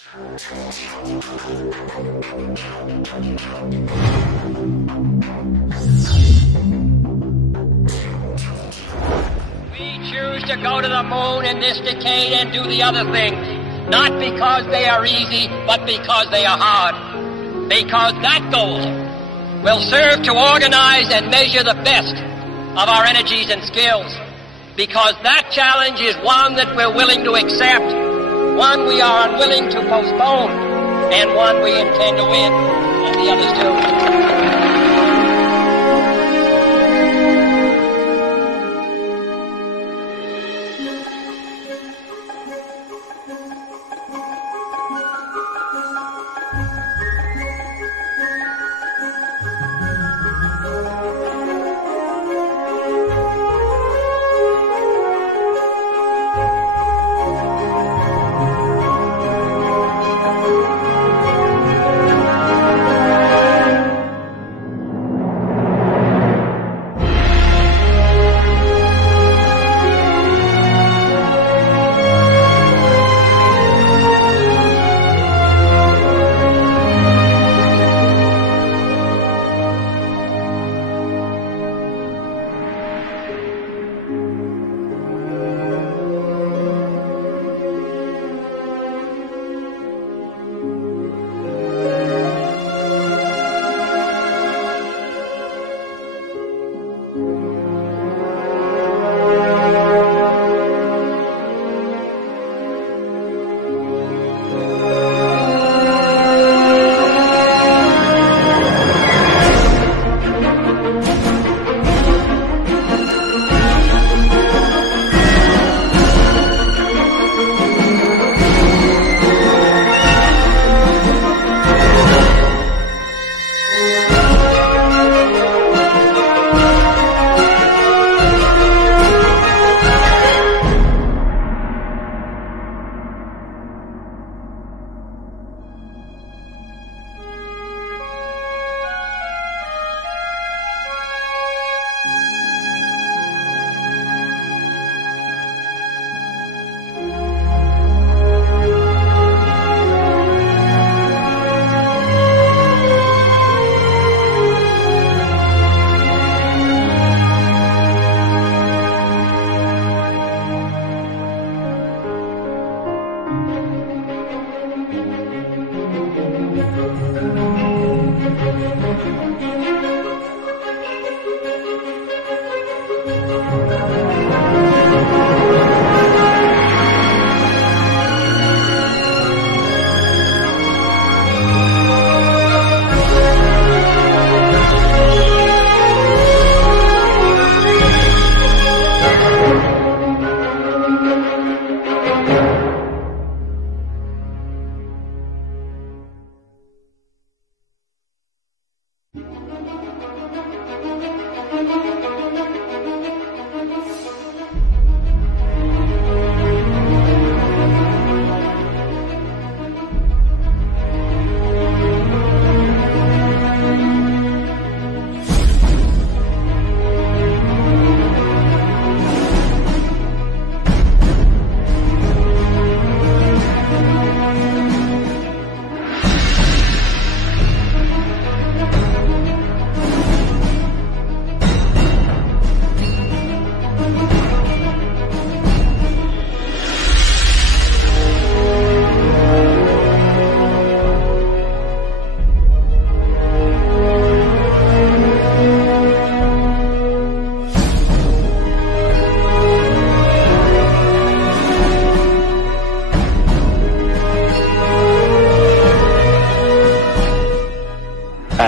We choose to go to the moon in this decade and do the other things, not because they are easy, but because they are hard. Because that goal will serve to organize and measure the best of our energies and skills. Because that challenge is one that we're willing to accept, one we are unwilling to postpone, and one we intend to win, and the others too.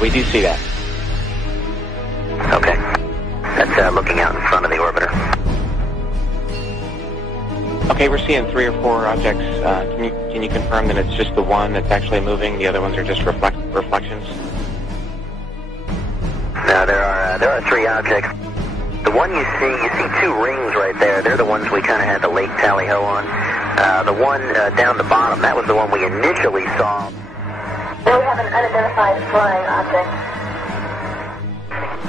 We do see that. Okay. That's looking out in front of the orbiter. Okay, we're seeing 3 or 4 objects. Can you confirm that it's just the one that's actually moving? The other ones are just reflections? No, there are 3 objects. The one you see 2 rings right there. They're the ones we kind of had the Lake Tally-Ho on. The one down the bottom, that was the one we initially saw. We have an unidentified flying object.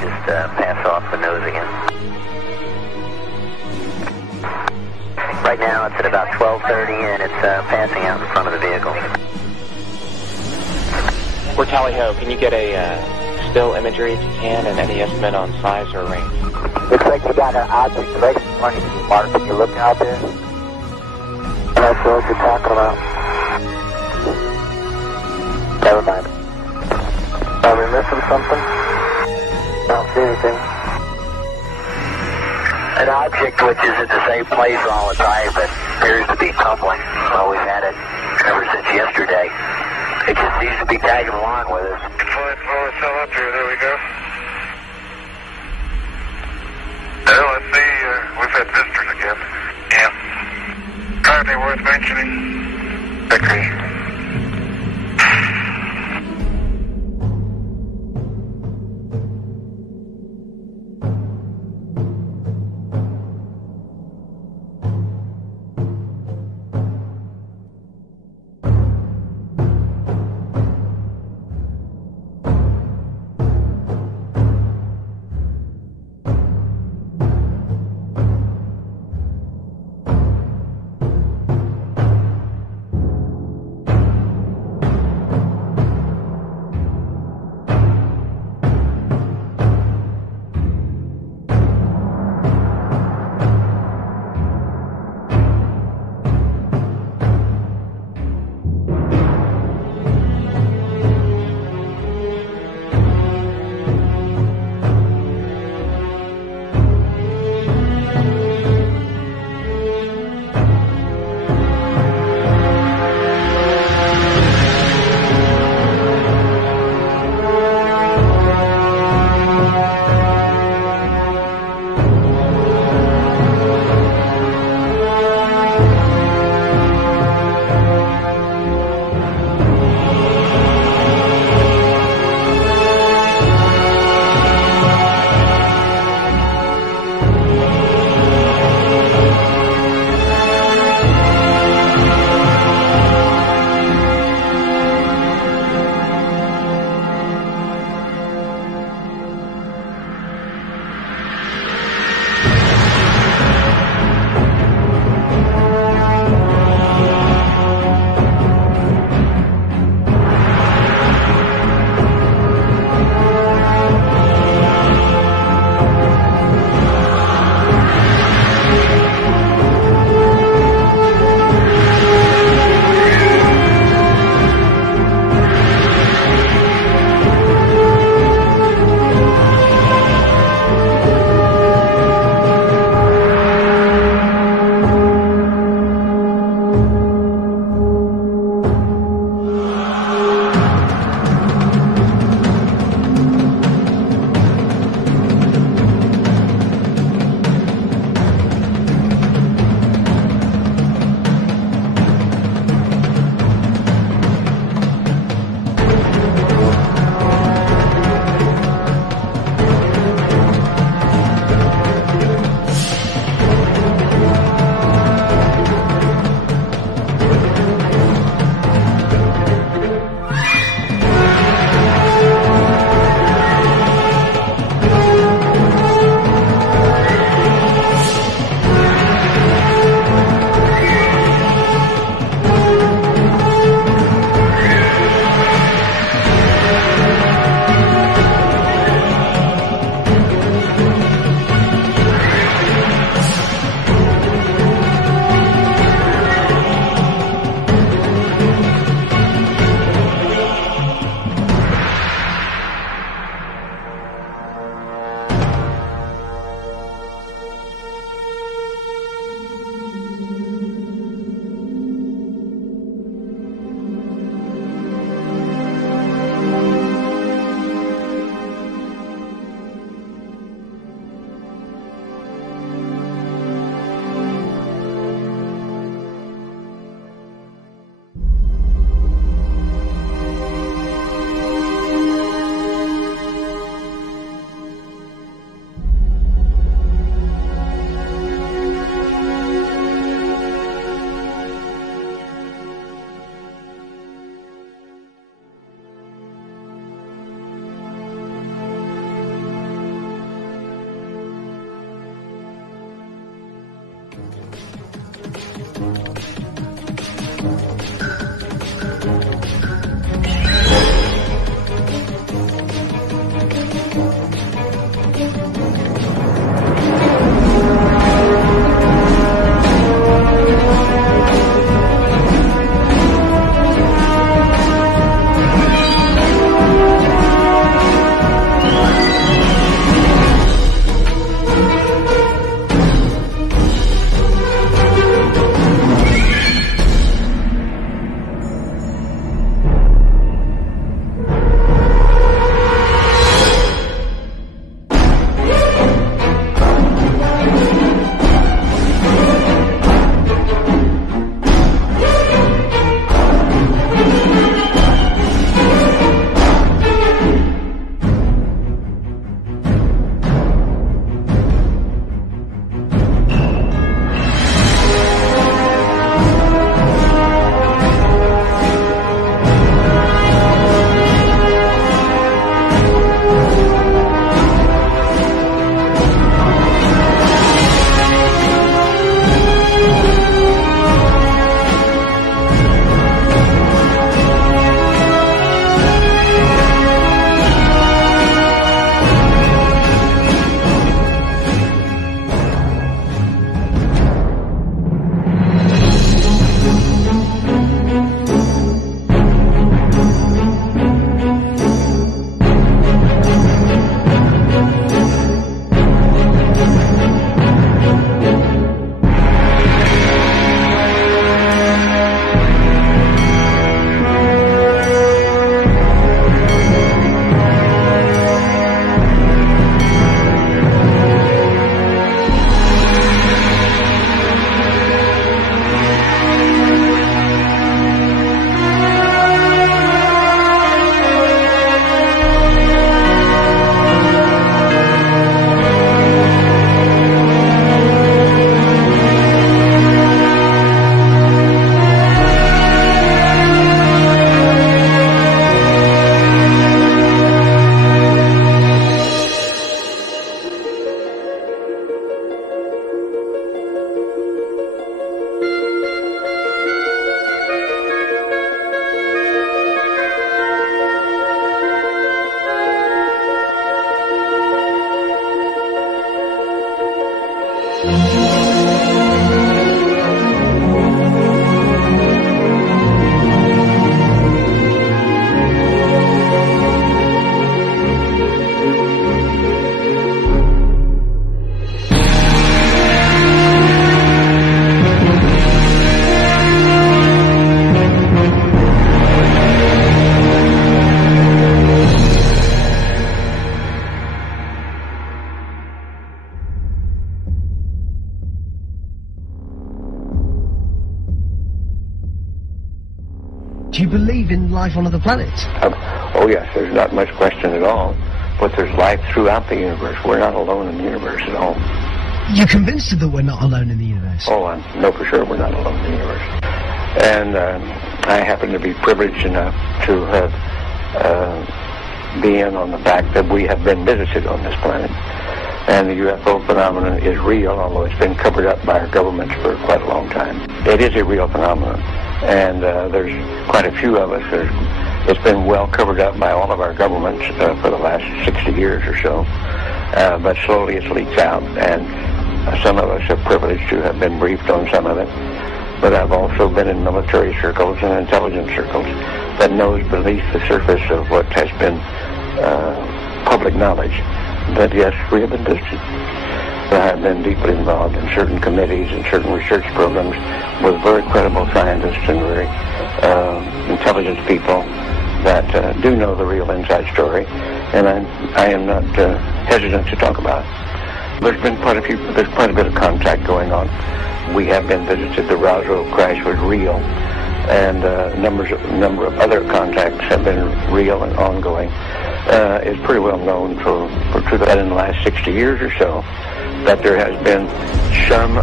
Just pass off the nose again. Right now it's at about 12:30 and it's passing out in front of the vehicle. We're Tally Ho. Can you get a still imagery if you can and any estimate on size or range? Looks like you got an object right in front of you, Mark. Can you look out there? That's what you're talking about. Never mind. Are we missing something? I don't see anything. An object which is at the same place all the time but appears to be tumbling. Well, we've had it ever since yesterday. It just seems to be tagging along with us. Flight flow is still up here. There we go. Well, let's see. We've had visitors again. Yeah. Hardly worth mentioning. Okay. Do you believe in life on other planets? Oh yes, there's not much question at all. But there's life throughout the universe. We're not alone in the universe at all. You're convinced that we're not alone in the universe? Oh, I know for sure we're not alone in the universe. And I happen to be privileged enough to have be in on the fact that we have been visited on this planet. And the UFO phenomenon is real, although it's been covered up by our governments for quite a long time. It is a real phenomenon. And there's quite a few of us. It's been well covered up by all of our governments for the last 60 years or so. But slowly it's leaked out. And some of us are privileged to have been briefed on some of it. But I've also been in military circles and intelligence circles that knows beneath the surface of what has been public knowledge that, yes, we have been visited. I have been deeply involved in certain committees and certain research programs with very credible scientists and very intelligent people that do know the real inside story, and I am not hesitant to talk about it. There's quite a bit of contact going on. We have been visited. The Roswell crash was real, and a number of other contacts have been real and ongoing. It's pretty well known for that in the last 60 years or so that there has been some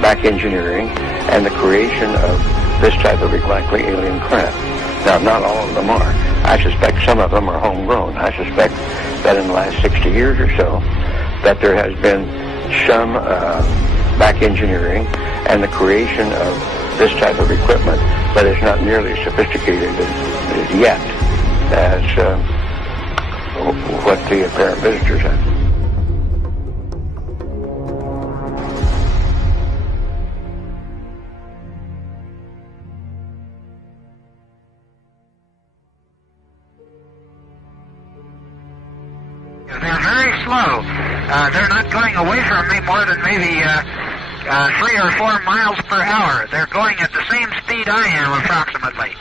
back engineering and the creation of this type of likely alien craft. Now, not all of them are. I suspect some of them are homegrown. I suspect that in the last 60 years or so that there has been some back engineering and the creation of this type of equipment, but it's not nearly as sophisticated as yet as what the apparent visitors have. They're very slow. They're not going away from me more than maybe 3 or 4 miles per hour. They're going at the same speed I am, approximately.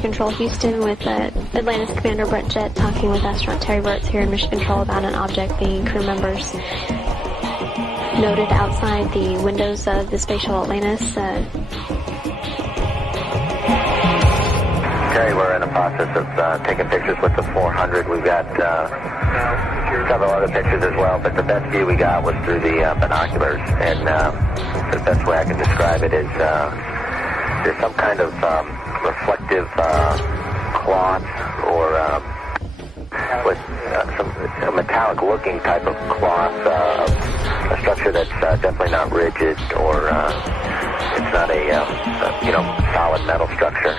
Control Houston with Atlantis Commander Brett Jett talking with astronaut Terry Burtz here in Mission Control about an object the crew members noted outside the windows of the space shuttle Atlantis. Okay, we're in the process of taking pictures with the 400. We've got several other pictures as well, but the best view we got was through the binoculars, and the best way I can describe it is there's some kind of reflective cloth or with a metallic-looking type of cloth, a structure that's definitely not rigid or it's not a solid metal structure.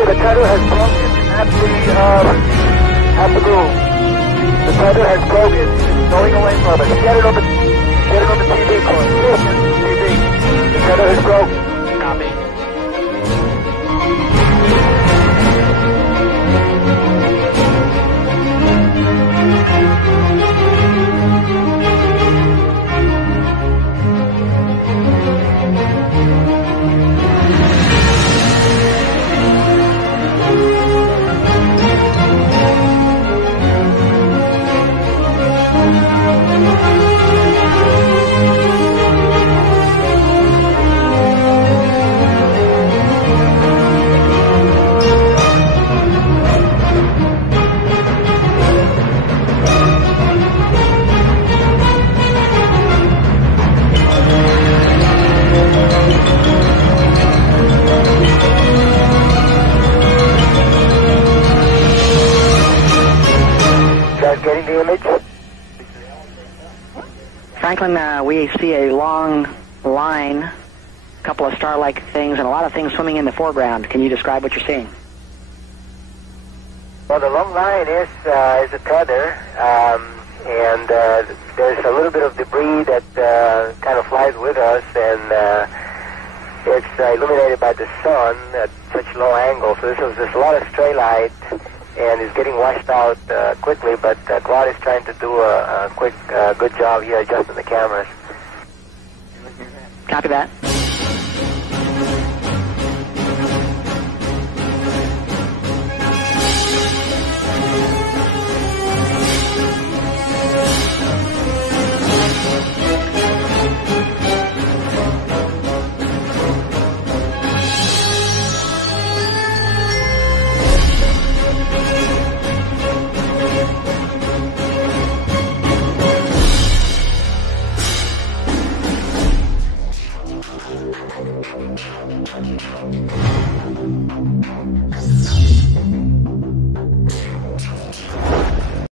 The tether has broken at the room. The tether has broken. It's going away from us. Get it on the TV, Corey. TV. The tether has broken. Copy. Getting the image? Franklin, we see a long line, a couple of star-like things, and a lot of things swimming in the foreground. Can you describe what you're seeing? Well, the long line is a tether, and there's a little bit of debris that kind of flies with us, and it's illuminated by the sun at such low angle. So there's a lot of stray light, and it's getting washed out quickly, but Claude is trying to do a quick, good job here adjusting the cameras. Copy that.